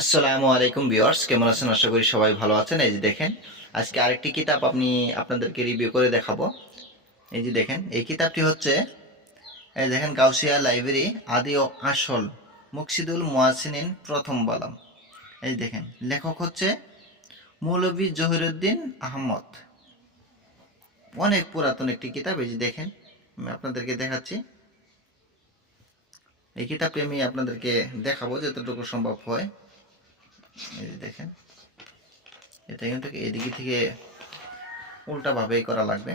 আসসালামু আলাইকুম ভিউয়ার্স, কেমন আছেন? আশা করি সবাই ভালো আছেন। এই যে দেখেন, আজকে আরেকটি কিতাব আপনি আপনাদেরকে রিভিউ করে দেখাবো। এই যে দেখেন, এই কিতাবটি হচ্ছে, এই দেখেন, গাউসিয়া লাইব্রেরি, আদি ও আসল, মুকসিদুল মোয়াসিনিন প্রথম বালাম। এই দেখেন, লেখক হচ্ছে মৌলভী জহিরুদ্দিন আহমদ। অনেক পুরাতন একটি কিতাব। এই যে দেখেন, আমি আপনাদেরকে দেখাচ্ছি। এই কিতাবটি আমি আপনাদেরকে দেখাবো, যতটুকু সম্ভব হয়। এই দেখেন, এটা কিন্তু এদিকে থেকে উল্টা ভাবেই করা লাগবে।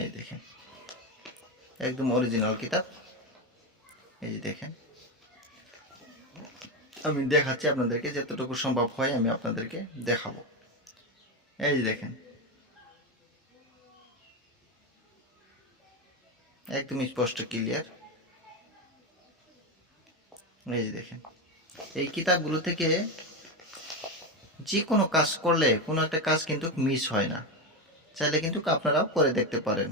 এই দেখেন, একদম অরিজিনাল কিতাব। এই যে দেখেন, আমি দেখাচ্ছি আপনাদেরকে, যতটুকু সম্ভব হয় আমি আপনাদেরকে দেখাবো। এই যে দেখেন, একদম স্পষ্ট ক্লিয়ার এই যে দেখেন। এই কিতাবগুলো থেকে যে কোনো কাজ করলে কোনো একটা কাজ কিন্তু মিস হয় না। চাইলে কিন্তু আপনারাও করে দেখতে পারেন।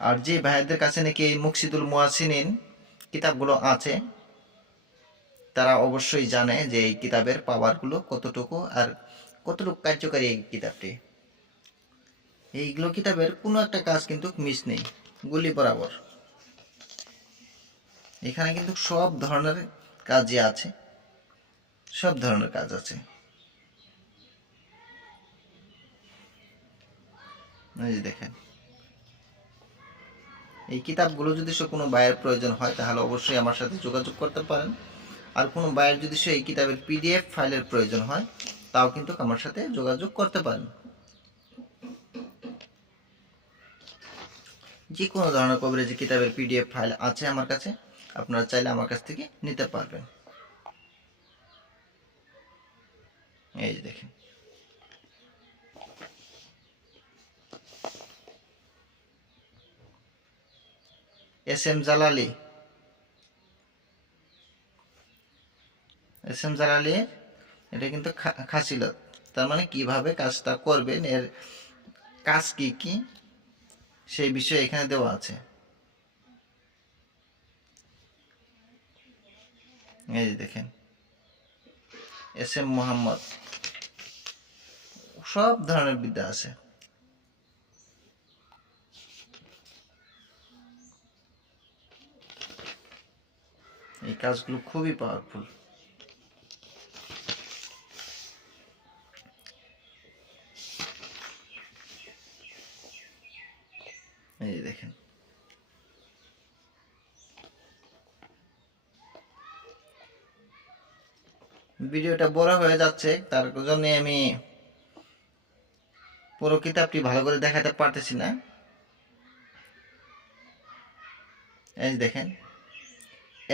আর যে ভাইয়াদের কাছে নাকি এই মুকসিদুল মুয়াসিনিন কিতাবগুলো আছে, তারা অবশ্যই জানে যে এই কিতাবের পাওয়ারগুলো কতটুকু আর কতটুকু কার্যকারী এই কিতাবটি। এইগুলো কিতাবের কোনো একটা কাজ কিন্তু মিস নেই, গুলি বরাবর। এখানে কিন্তু সব ধরনের কাজই আছে। সব ধরনের কাজ আছে। দেখেন। এই কিতাবগুলো যদি সে কোনো বায়ের প্রয়োজন হয়, তাহলে অবশ্যই আমার সাথে যোগাযোগ করতে পারেন। আর কোনো বায়ের যদি সে এই কিতাবের পিডিএফ ফাইলের প্রয়োজন হয়, তাও কিন্তু আমার সাথে যোগাযোগ করতে পারেন। যে কোনো ধরনের কভারেজ কিতাবের পিডিএফ ফাইল আছে আমার কাছে আপনারা চাইলে আমার কাছ থেকে নিতে পারবেন। এই যে দেখেন। S M Jalali. S M Jalali, এটা কিন্তু খা- খাসিলত। তার মানে কীভাবে কাজটা করবেন, এর কাজ কি কি, সেই বিষয়ে এখানে দেওয়া আছে। এই যে দেখেন। S M Mohammad. সব ধরনের বিদ্যা আছে। এই কাজগুলো খুবই পাওয়ারফুল এই দেখেন। ভিডিওটা বড় হয়ে যাচ্ছে, তার জন্য আমি পুরো কিতাবটি ভালো করে দেখাতে পারতেছি না। এই দেখেন,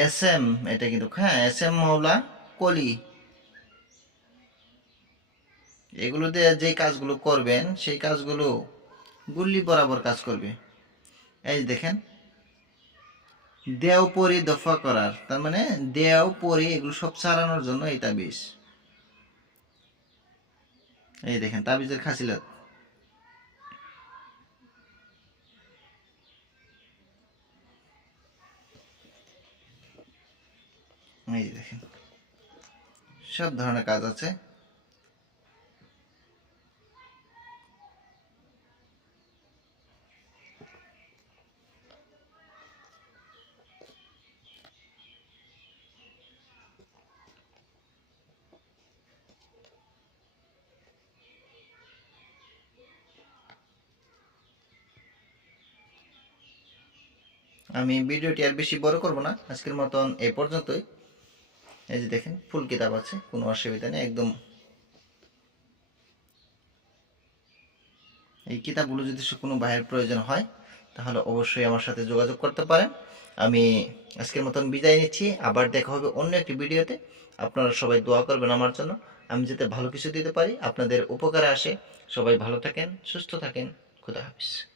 এস এম, এটা কিন্তু হ্যাঁ এস এম মাওলা কলি। এগুলো দিয়ে যে কাজগুলো করবেন, সেই কাজগুলো গুল্লি বরাবর কাজ করবে। এই দেখেন দেও পরি দফা করার, তার মানে দেও পরি এগুলো সব চালানোর জন্য এই তাবিজ। এই দেখেন, তাবিজের খাসিলত। এই দেখেন, সব ধরনের কাজ আছে। আমি ভিডিওটি আর বেশি বড় করব না। আজকের মতন এই পর্যন্তই। এই যে দেখেন, ফুল কিতাব আছে, কোনো অসুবিধা নেই, একদম। এই কিতাবগুলো যদি কোনো ভাইয়ের প্রয়োজন হয়, তাহলে অবশ্যই আমার সাথে যোগাযোগ করতে পারেন। আমি আজকের মতন বিদায় নিচ্ছি। আবার দেখা হবে অন্য একটি ভিডিওতে। আপনারা সবাই দোয়া করবেন আমার জন্য। আমি যাতে ভালো কিছু দিতে পারি, আপনাদের উপকারে আসে। সবাই ভালো থাকেন, সুস্থ থাকেন। খুদা হাফিজ।